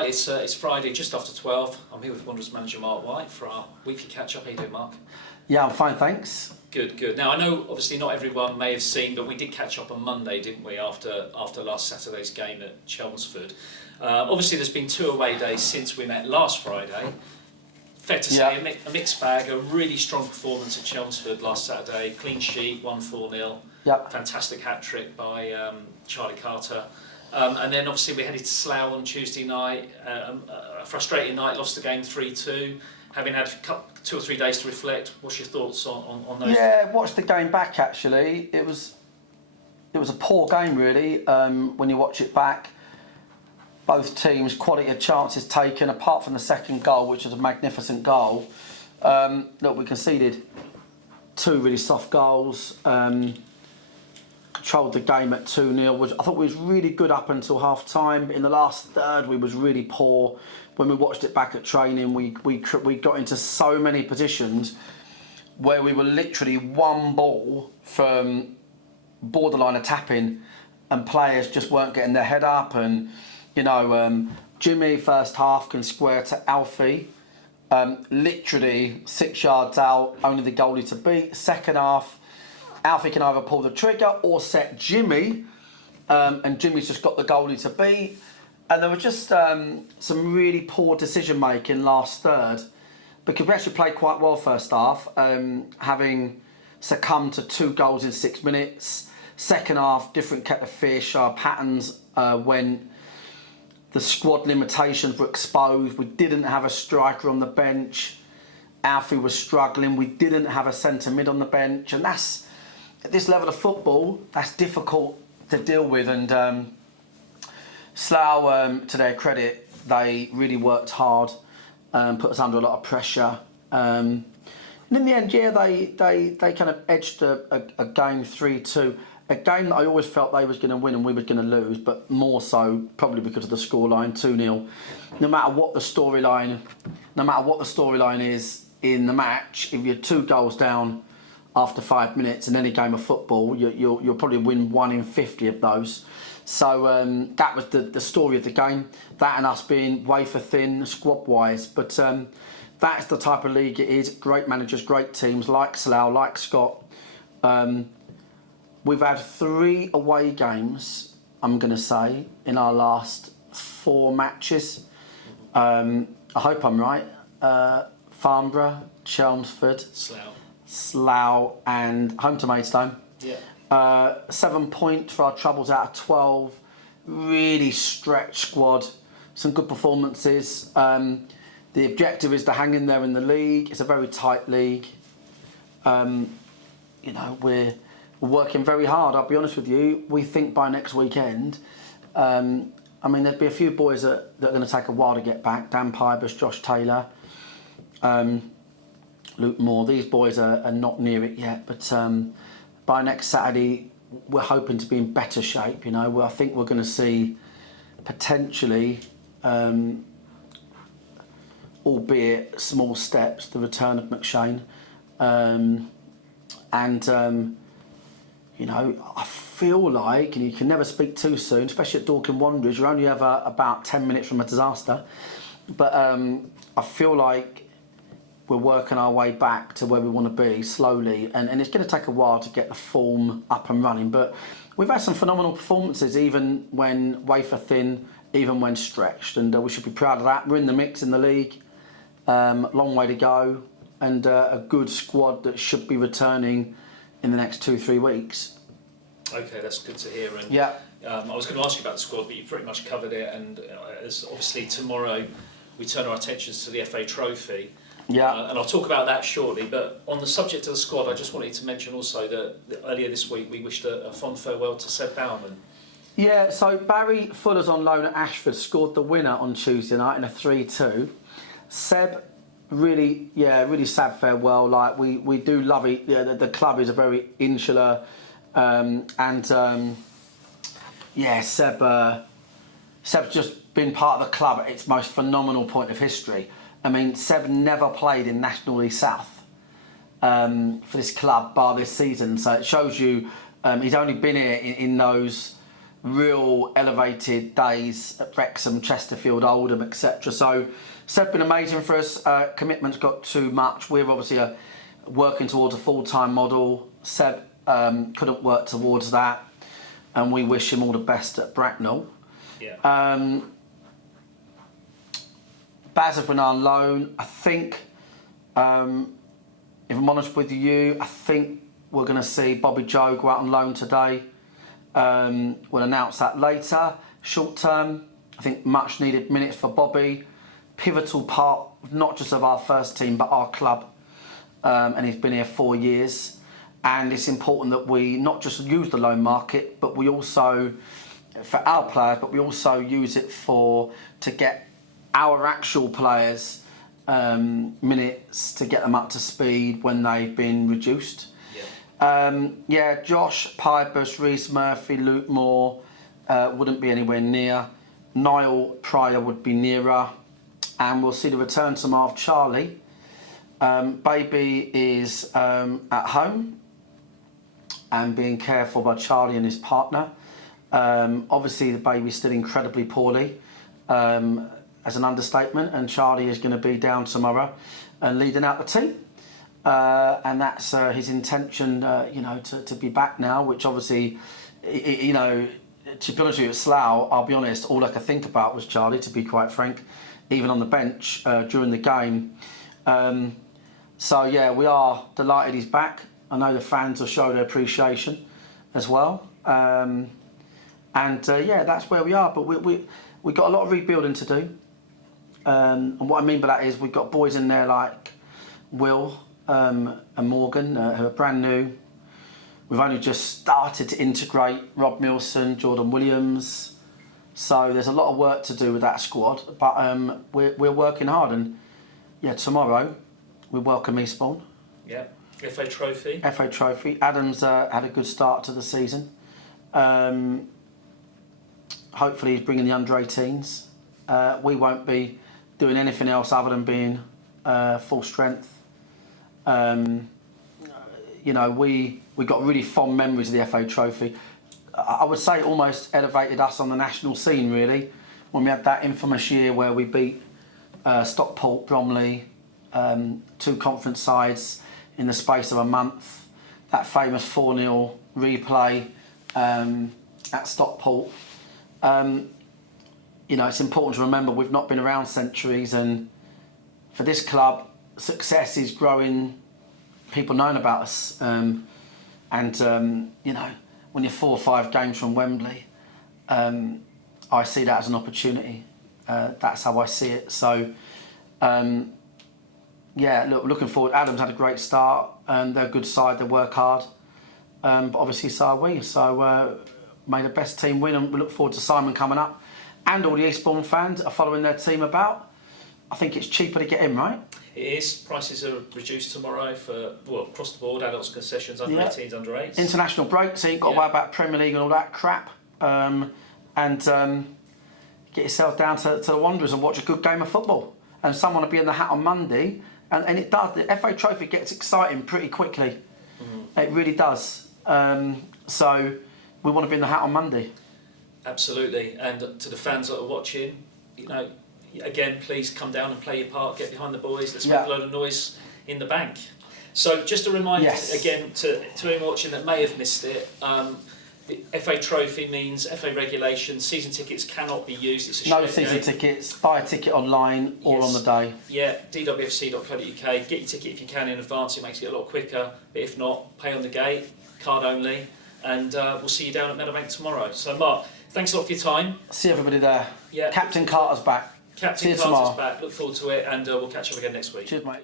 right, it's Friday, just after 12. I'm here with Wanderers manager Marc White for our weekly catch-up. How you doing, Marc? Yeah, I'm fine, thanks. Good. Now, I know, obviously, not everyone may have seen, but we did catch up on Monday, didn't we, after last Saturday's game at Chelmsford. Obviously, there's been 2 away days since we met last Friday. Fair to say, a mixed bag, a really strong performance at Chelmsford last Saturday. Clean sheet, 1-4-0. Yep. Fantastic hat-trick by Charlie Carter. And then obviously we headed to Slough on Tuesday night, a frustrating night, lost the game 3-2. Having had 2 or 3 days to reflect, what's your thoughts on those? Yeah, watched the game back actually. It was a poor game really when you watch it back. Both teams, quality of chances taken, apart from the second goal, which was a magnificent goal. Look, we conceded 2 really soft goals. Controlled the game at 2-0. I thought we was really good up until half time. In the last third, we was really poor. When we watched it back at training, we got into so many positions where we were literally one ball from borderline of tapping, and players just weren't getting their head up. And Jimmy first half can square to Alfie, literally 6 yards out, only the goalie to beat. Second half, Alfie can either pull the trigger or set Jimmy, and Jimmy's just got the goalie to beat. And there was just some really poor decision making last third, because we actually played quite well first half, having succumbed to 2 goals in 6 minutes. Second half, different kettle of fish. Our patterns when the squad limitations were exposed. We didn't have a striker on the bench. Alfie was struggling. We didn't have a centre mid on the bench, and that's, at this level of football, that's difficult to deal with. And Slough, to their credit, they really worked hard, put us under a lot of pressure. And in the end, yeah, they kind of edged a game 3-2. A game that I always felt they was going to win and we were going to lose, but more so probably because of the scoreline, 2-0. No matter what the storyline is in the match, if you're 2 goals down after 5 minutes in any game of football, you'll probably win 1 in 50 of those. So that was the story of the game. That and us being wafer thin squad-wise. But that's the type of league it is. Great managers, great teams like Slough, like Scott. We've had 3 away games, I'm going to say, in our last 4 matches. I hope I'm right. Farnborough, Chelmsford, Slough, and home to Maidstone. Yeah. 7 points for our troubles out of 12. Really stretched squad. Some good performances. The objective is to hang in there in the league. It's a very tight league. We're working very hard. I'll be honest with you. We think by next weekend, there'd be a few boys that are going to take a while to get back. Dan Pybus, Josh Taylor, Luke Moore. These boys are not near it yet, but by next Saturday, we're hoping to be in better shape. I think we're going to see potentially, albeit small steps, the return of McShane. I feel like, and you can never speak too soon, especially at Dorking Wanderers, you're only ever about 10 minutes from a disaster. But I feel like we're working our way back to where we want to be slowly, and it's going to take a while to get the form up and running. But we've had some phenomenal performances, even when wafer thin, even when stretched, and we should be proud of that. We're in the mix in the league, long way to go, and a good squad that should be returning in the next 2-3 weeks. Okay, that's good to hear. And yeah, I was going to ask you about the squad, but you pretty much covered it. And as obviously tomorrow we turn our attentions to the FA Trophy. Yeah. And I'll talk about that shortly. But on the subject of the squad, I just wanted to mention also that earlier this week we wished a fond farewell to Seb Bauman. Yeah, so Barry Fuller's on loan at Ashford scored the winner on Tuesday night in a 3-2. Seb, really sad farewell. Like we do love it. Yeah, the club is a very insular, Seb's just been part of the club at its most phenomenal point of history. Seb never played in National League South for this club bar this season, so it shows you he's only been here in those real elevated days at Wrexham, Chesterfield, Oldham, etc. So Seb's been amazing for us. Commitment's got too much. We're obviously working towards a full-time model. Seb couldn't work towards that, and we wish him all the best at Bracknell. Yeah. Baz has been on loan. I think, if I'm honest with you, I think we're going to see Bobby Joe go out on loan today. We'll announce that later. Short term, I think much needed minutes for Bobby. Pivotal part, not just of our first team, but our club. And he's been here 4 years. And it's important that we not just use the loan market, but we also, for our players, but we also use it to get our actual players minutes, to get them up to speed when they've been reduced. Josh, Pybus, Reece Murphy, Luke Moore wouldn't be anywhere near. Niall Pryor would be nearer. And we'll see the return tomorrow of Charlie. Baby is at home and being cared for by Charlie and his partner. Obviously, the baby's still incredibly poorly, as an understatement, and Charlie is going to be down tomorrow and leading out the team. And that's his intention, to be back now, which obviously, to be honest with you, at Slough, I'll be honest, all I could think about was Charlie, to be quite frank, even on the bench during the game. We are delighted he's back. I know the fans will show their appreciation as well. That's where we are. But we've got a lot of rebuilding to do. And what I mean by that is we've got boys in there like Will and Morgan who are brand new. We've only just started to integrate Rob Milson, Jordan Williams. So there's a lot of work to do with that squad. But we're working hard. And tomorrow we welcome Eastbourne. Yeah. FA Trophy. FA Trophy. Adam's had a good start to the season. Hopefully he's bringing the under-18s. We won't be doing anything else other than being full strength. We got really fond memories of the FA Trophy. I would say it almost elevated us on the national scene, really, when we had that infamous year where we beat Stockport, Bromley, 2 conference sides in the space of a month. That famous 4-0 replay at Stockport. It's important to remember we've not been around centuries, and for this club, success is growing, people knowing about us. When you're 4 or 5 games from Wembley, I see that as an opportunity. That's how I see it. So, looking forward. Adam's had a great start, and they're a good side. They work hard, but obviously so are we. So, may the best team win, and we look forward to Simon coming up, and all the Eastbourne fans are following their team about. I think it's cheaper to get in, right? It is. Prices are reduced tomorrow for across the board. Adults concessions, under 18s, under 8s. International break, so you've got to worry about Premier League and all that crap, get yourself down to the Wanderers and watch a good game of football. And someone will be in the hat on Monday, and it does. The FA Trophy gets exciting pretty quickly. Mm-hmm. It really does. So we want to be in the hat on Monday. Absolutely. And to the fans that are watching, again, please come down and play your part, get behind the boys, let's make a load of noise in the bank. So just a reminder again to anyone watching that may have missed it, the FA Trophy means FA regulation, season tickets cannot be used, it's a no season tickets, buy a ticket online or on the day. Yeah, dwfc.co.uk, get your ticket if you can in advance, it makes it a lot quicker, but if not, pay on the gate, card only, and we'll see you down at Meadowbank tomorrow. So Marc, thanks a lot for your time. See everybody there. Yeah. Captain Carter's back. Captain Carter's back. Look forward to it, and we'll catch up again next week. Cheers, mate.